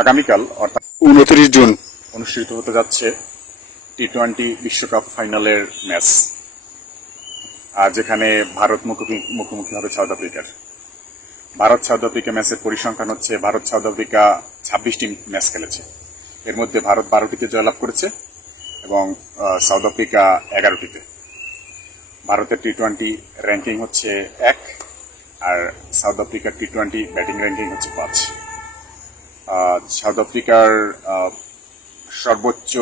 আগামীকাল অর্থাৎ 29 জুন অনুষ্ঠিত হতে যাচ্ছে টি-20 বিশ্বকাপ ফাইনালের ম্যাচ, যেখানে ভারত মুখোমুখি হবে সাউথ আফ্রিকার। ভারত সাউথ আফ্রিকা ম্যাচের পরিসংখ্যান হচ্ছে ভারত সাউথ আফ্রিকা 26টি ম্যাচ খেলেছে, এর মধ্যে ভারত 12টিতে জয়লাভ করেছে এবং সাউথ আফ্রিকা 11টিতে। ভারতের টি-20 র্যাঙ্কিং হচ্ছে 1 আর সাউথ আফ্রিকার টি-20 ব্যাটিং র্যাঙ্কিং হচ্ছে 5। সাউথ আফ্রিকার সর্বোচ্চ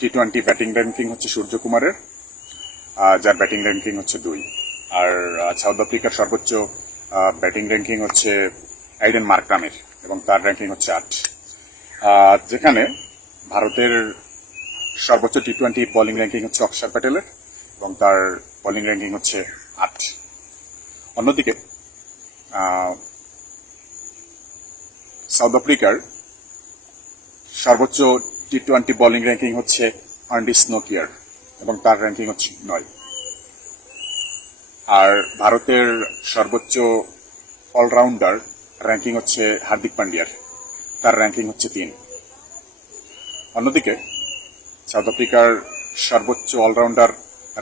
টি-20 ব্যাটিং র্যাঙ্কিং হচ্ছে সূর্যকুমারের, যার ব্যাটিং র্যাঙ্কিং হচ্ছে 2। আর সাউথ আফ্রিকার সর্বোচ্চ ব্যাটিং র্যাঙ্কিং হচ্ছে আইডেন মার্করামের এবং তার র্যাঙ্কিং হচ্ছে 8। যেখানে ভারতের সর্বোচ্চ টি-20 বোলিং র্যাঙ্কিং হচ্ছে অক্ষর প্যাটেলের এবং তার বোলিং র্যাঙ্কিং হচ্ছে 8। অন্যদিকে সাউথ আফ্রিকার সর্বোচ্চ টি-20 বোলিং র্যাঙ্কিং হচ্ছে আন্ডিস নোকিয়ার এবং তার র্যাঙ্কিং হচ্ছে 9। আর ভারতের সর্বোচ্চ অলরাউন্ডার র্যাঙ্কিং হচ্ছে হার্দিক পান্ডিয়ার, তার র্যাঙ্কিং হচ্ছে 3। অন্যদিকে সাউথ আফ্রিকার সর্বোচ্চ অলরাউন্ডার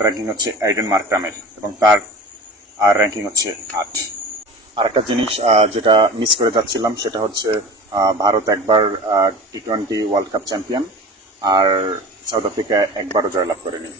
র্যাঙ্কিং হচ্ছে আইডেন মার্করামের এবং তার র্যাঙ্কিং হচ্ছে 8। আরেকটা জিনিস যেটা মিস করে যাচ্ছিলাম সেটা হচ্ছে ভারত একবার টি-20 ওয়ার্ল্ড কাপ চ্যাম্পিয়ন আর সাউথ আফ্রিকা একবারও জয়লাভ করেনি।